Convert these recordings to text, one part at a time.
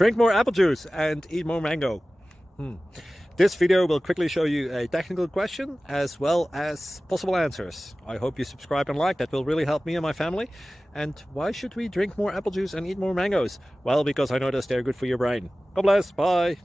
Drink more apple juice and eat more mango. This video will quickly show you a technical question as well as possible answers. I hope you subscribe and like, that will really help me and my family. And why should we drink more apple juice and eat more mangoes? Well, because I noticed they're good for your brain. God bless, bye.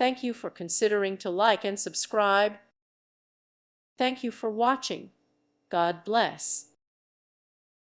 Thank you for considering to like and subscribe. Thank you for watching. God bless.